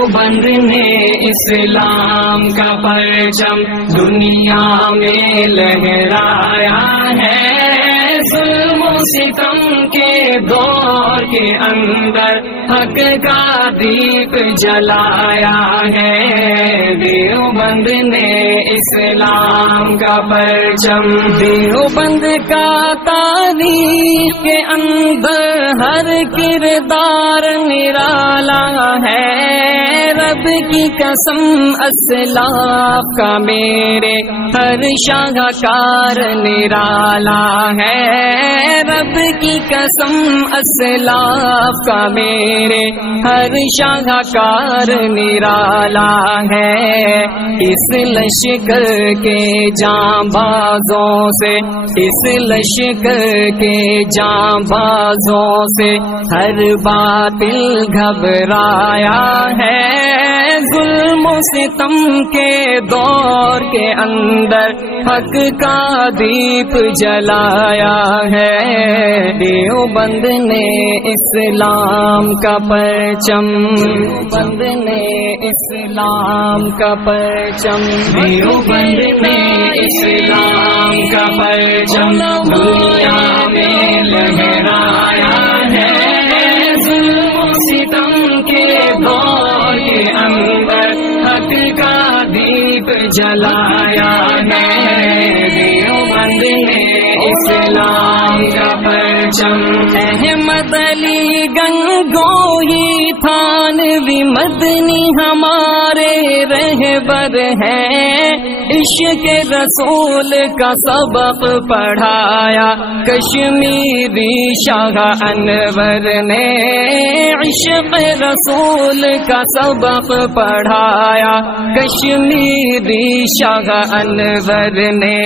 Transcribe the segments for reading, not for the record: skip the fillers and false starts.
دیوبند نے اسلام کا پرچم دنیا میں لہرایا ہے، ظلم و ستم کے دور کے اندر حق کا دیپ جلایا ہے، دیوبند نے اسلام کا پرچم۔ دیوبند کا تاریخ کے اندر ہر کردار نرالا ہے، رب کی قسم اسلاف کا میرے ہر شاہکار نرالا ہے، رب کی قسم اسلاف کا میرے ہر شاہکار نرالا ہے، اس لشکر کے جانبازوں سے، اس لشکر کے جانبازوں سے ہر باطل گھبرایا ہے، ظلم و ستم کے دور کے اندر حق کا دیپ جلایا ہے، دیوبند نے اسلام کا پرچم، دیوبند نے اسلام کا پرچم، دیوبند نے اسلام کا پرچم دنیا میں لہرایا ہے، ظلم و ستم کے دور کے اندر حق کا دیپ جلایا ہے، دیوبند نے اسلام کا پرچم۔ احمد علی گنگوہی تھانوی مدنی ہمارے رہبر ہیں، عشق رسول کا سبق پڑھایا کشمیری شاہ انور نے، عشق رسول کا سبق پڑھایا کشمیری شاہ انور نے،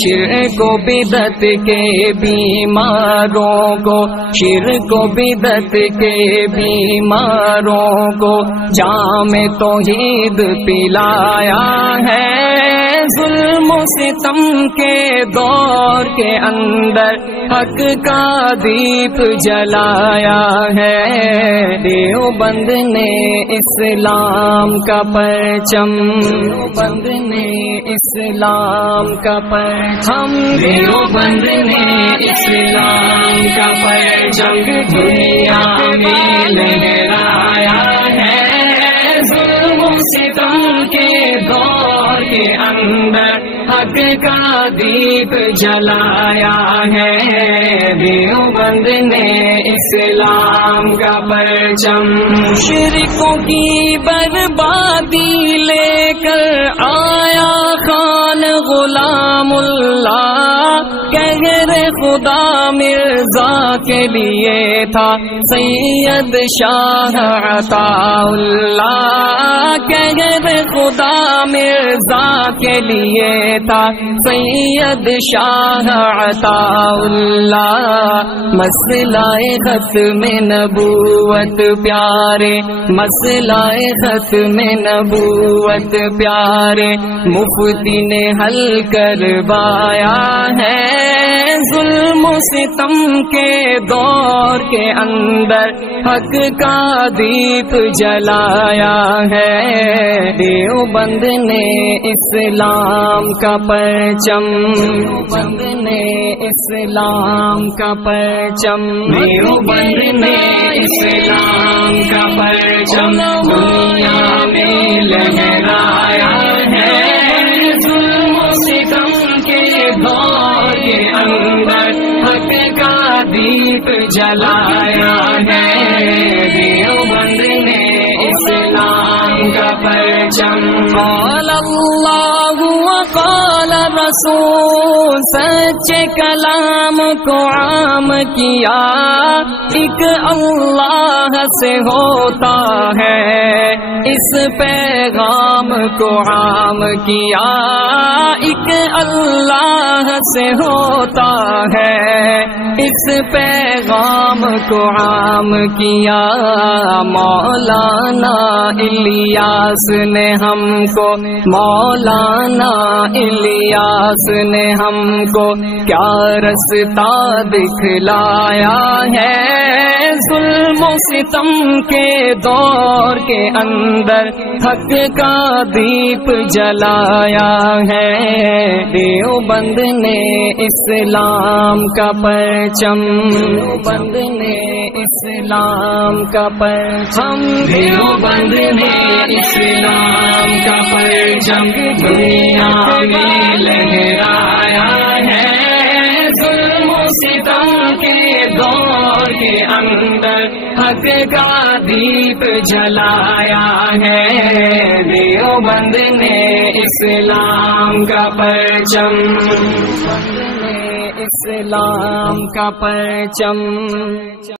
شرک و بدعت کے بیماروں کو، شرک و بدعت کے بیماروں کو جام توحید پلایا ہے، ظلم و ستم کے دور کے اندر حق کا دیپ جلایا ہے، دیوبند نے اسلام کا پرچم، دیوبند نے اسلام کا پرچم، دیوبند نے اسلام کا پرچم دنیا میں لہرایا ہے، ظلم و ستم کے دور کے اندر حق کا دیپ جلایا ہے، دیوبند نے اسلام کا پرچم۔ مشرکوں کی بربادی لے کر آیا خان غلام اللہ، قہر خدا مرزا کے لیے تھا سید شاہ عطا اللہ، قہر خدا مرزا کے لیے تھا سید شاہ عطا اللہ، مسئلہ ختم نبوت پیارے، مسئلہ ختم نبوت پیارے مفتی نے حل کروایا ہے، ظلم و ستم کے دور کے اندر حق کا دیپ جلایا ہے، دیوبند نے اسلام کا پرچم، دیوبند نے اسلام کا پرچم، دیوبند نے اسلام کا پرچم دنیا میں لہرایا ہے، ظلم و ستم کے دور کے اندر حق کا دیپ جلایا ہے، دیوبند نے اسلام کا پرچم۔ قال اللہ وقال رسول، سچے کلام کو عام کیا، ایک اللہ سے ہوتا ہے، اس پیغام کو عام کیا، ایک اللہ سے ہوتا ہے، اس پیغام کو عام کیا، مولانا الیاس نے ہم کو، مولانا الیاس غیاث نے ہم کو کیا رستہ دکھلایا ہے، ظلم و ستم کے دور کے اندر حق کا دیپ جلایا ہے، دیوبند نے اسلام کا پرچم، دیوبند نے اسلام کا پرچم، دیوبند نے اسلام کا پرچم دنیا میں لہرایا ہے، ظلم و ستم کے دور کے اندر حق کا دیپ جلایا ہے، دیوبند نے اسلام کا پرچم، اسلام کا پرچم۔